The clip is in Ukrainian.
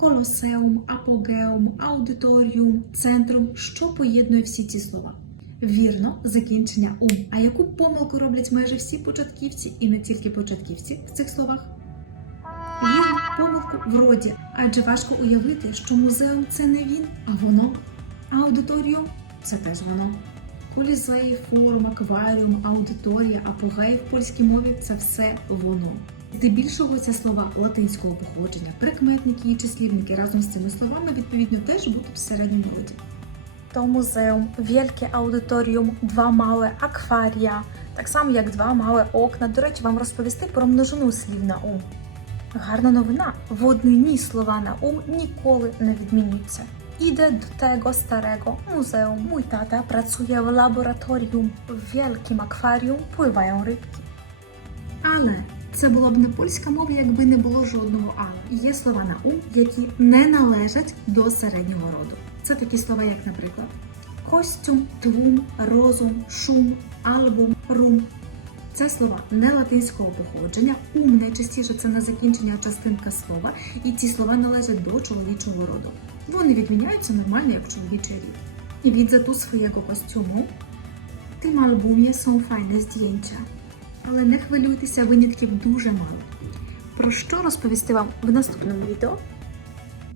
колосеум, апогеум, аудиторіум, центрум. Що поєднує всі ці слова? Вірно, закінчення ум. А яку помилку роблять майже всі початківці, і не тільки початківці в цих словах? Вірно, помилку в роді, адже важко уявити, що музеум це не він, а воно. Аудиторіум це теж воно. Колізей, форум, акваріум, аудиторія, апогей в польській мові це все воно. Здебільшого ці слова латинського походження, прикметники і числівники разом з цими словами відповідно теж будуть в середньому роді. To muzeum, wielkie audytorium, dwa małe akwaria, так само як два мали окна. До речі, вам розповісти про множину слів на ум. Гарна новина. В однині слова на ум ніколи не відмінюються. Idę do tego starego muzeum. Mój tata pracuje w laboratorium. W wielkim akwarium pływają rybki. Але це була б не польська мова, якби не було жодного але. Є слова на ум, які не належать до середнього роду. Це такі слова, як, наприклад, костюм, твум, розум, шум, альбум, рум. Це слова не латинського походження. Ум найчастіше це на закінчення частинка слова, і ці слова належать до чоловічого роду. Вони відміняються нормально як чоловічий рід. І від зату kostiumu w tym albumie są fajne zdjęcia. Але не хвилюйтеся, винятків дуже мало. Про що розповісти вам в наступному відео?